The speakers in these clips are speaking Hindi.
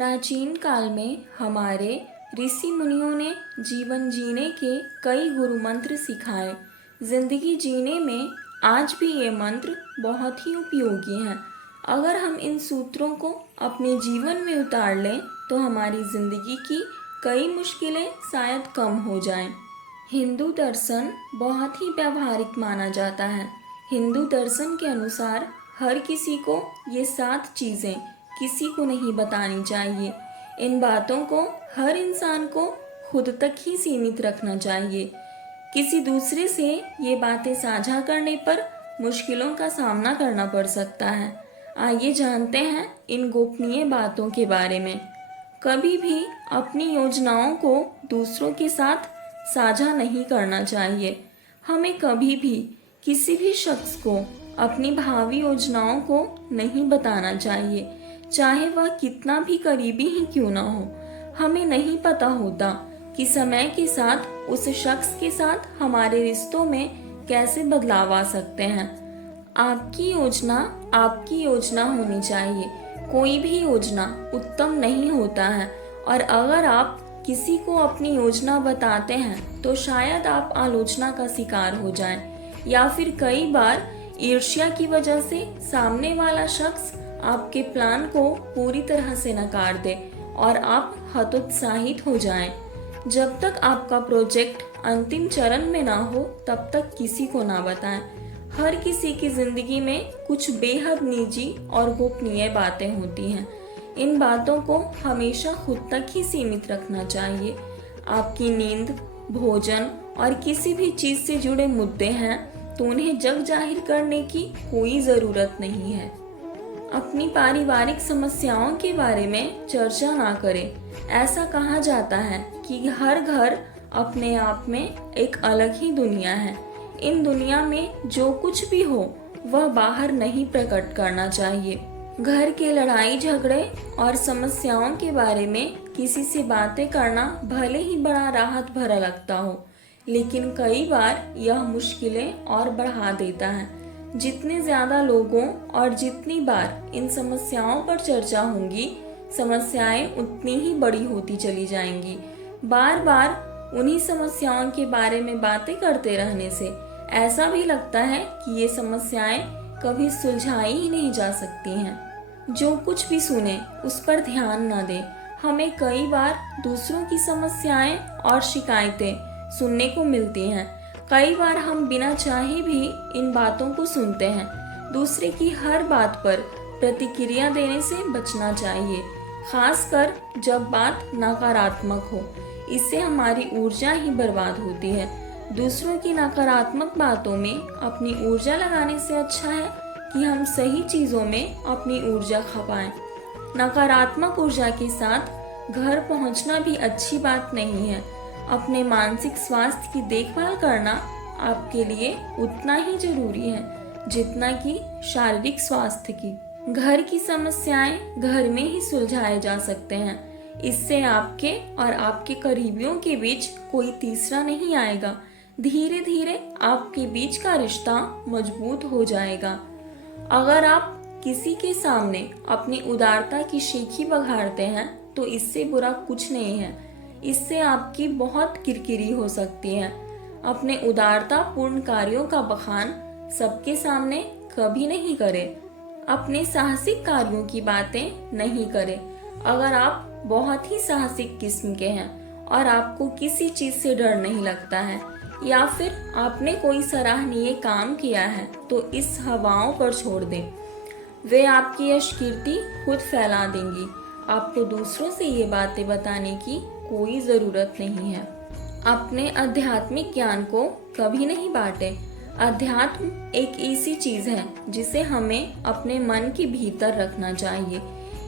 प्राचीन काल में हमारे ऋषि मुनियों ने जीवन जीने के कई गुरु मंत्र सिखाए। जिंदगी जीने में आज भी ये मंत्र बहुत ही उपयोगी हैं। अगर हम इन सूत्रों को अपने जीवन में उतार लें तो हमारी जिंदगी की कई मुश्किलें शायद कम हो जाएं। हिंदू दर्शन बहुत ही व्यावहारिक माना जाता है। हिंदू दर्शन के अनुसार हर किसी को ये 7 चीज़ें किसी को नहीं बतानी चाहिए। इन बातों को हर इंसान को खुद तक ही सीमित रखना चाहिए। किसी दूसरे से ये बातें साझा करने पर मुश्किलों का सामना करना पड़ सकता है। आइए जानते हैं इन गोपनीय बातों के बारे में। कभी भी अपनी योजनाओं को दूसरों के साथ साझा नहीं करना चाहिए। हमें कभी भी किसी भी शख्स को अपनी भावी योजनाओं को नहीं बताना चाहिए, चाहे वह कितना भी करीबी ही क्यों ना हो। हमें नहीं पता होता कि समय के साथ उस शख्स के साथ हमारे रिश्तों में कैसे बदलाव आ सकते हैं। आपकी योजना होनी चाहिए। कोई भी योजना उत्तम नहीं होता है, और अगर आप किसी को अपनी योजना बताते हैं तो शायद आप आलोचना का शिकार हो जाएं, या फिर कई बार ईर्ष्या की वजह से सामने वाला शख्स आपके प्लान को पूरी तरह से नकार दे और आप हतोत्साहित हो जाएं। जब तक आपका प्रोजेक्ट अंतिम चरण में ना हो तब तक किसी को ना बताएं। हर किसी की जिंदगी में कुछ बेहद निजी और गोपनीय बातें होती हैं। इन बातों को हमेशा खुद तक ही सीमित रखना चाहिए। आपकी नींद, भोजन और किसी भी चीज़ से जुड़े मुद्दे हैं तो उन्हें जग जाहिर करने की कोई ज़रूरत नहीं है। अपनी पारिवारिक समस्याओं के बारे में चर्चा ना करें। ऐसा कहा जाता है कि हर घर अपने आप में एक अलग ही दुनिया है। इन दुनिया में जो कुछ भी हो वह बाहर नहीं प्रकट करना चाहिए। घर के लड़ाई झगड़े और समस्याओं के बारे में किसी से बातें करना भले ही बड़ा राहत भरा लगता हो, लेकिन कई बार यह मुश्किलें और बढ़ा देता है। जितने ज़्यादा लोगों और जितनी बार इन समस्याओं पर चर्चा होंगी, समस्याएं उतनी ही बड़ी होती चली जाएंगी। बार बार उन्हीं समस्याओं के बारे में बातें करते रहने से ऐसा भी लगता है कि ये समस्याएं कभी सुलझाई ही नहीं जा सकती हैं। जो कुछ भी सुने उस पर ध्यान न दें। हमें कई बार दूसरों की समस्याएं और शिकायतें सुनने को मिलती हैं। कई बार हम बिना चाहे भी इन बातों को सुनते हैं। दूसरे की हर बात पर प्रतिक्रिया देने से बचना चाहिए, खासकर जब बात नकारात्मक हो। इससे हमारी ऊर्जा ही बर्बाद होती है। दूसरों की नकारात्मक बातों में अपनी ऊर्जा लगाने से अच्छा है कि हम सही चीज़ों में अपनी ऊर्जा खपाएं। नकारात्मक ऊर्जा के साथ घर पहुंचना भी अच्छी बात नहीं है। अपने मानसिक स्वास्थ्य की देखभाल करना आपके लिए उतना ही जरूरी है जितना कि शारीरिक स्वास्थ्य की। घर की समस्याएं घर में ही सुलझाए जा सकते हैं। इससे आपके और आपके करीबियों के बीच कोई तीसरा नहीं आएगा। धीरे धीरे आपके बीच का रिश्ता मजबूत हो जाएगा। अगर आप किसी के सामने अपनी उदारता की शीखी बघाड़ते हैं तो इससे बुरा कुछ नहीं है। इससे आपकी बहुत किरकिरी हो सकती है। अपने उदारता पूर्ण कार्यों का बखान सबके सामने कभी नहीं करें। अपने साहसिक कार्यों की बातें नहीं करें। अगर आप बहुत ही साहसिक किस्म के हैं और आपको किसी चीज़ से डर नहीं लगता है, या फिर आपने कोई सराहनीय काम किया है, तो इस हवाओं पर छोड़ दें। वे आपकी यशकीर्ति खुद फैला देंगी। आपको दूसरों से ये बातें बताने की कोई ज़रूरत नहीं है। अपने आध्यात्मिक ज्ञान को कभी नहीं बांटें। अध्यात्म एक ऐसी चीज़ है जिसे हमें अपने मन के भीतर रखना चाहिए।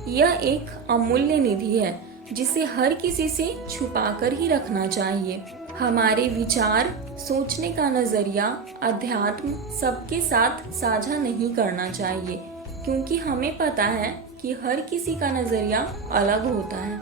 यह एक अमूल्य निधि है जिसे हर किसी से छुपाकर ही रखना चाहिए। हमारे विचार, सोचने का नज़रिया, अध्यात्म सबके साथ साझा नहीं करना चाहिए, क्योंकि हमें पता है कि हर किसी का नज़रिया अलग होता है।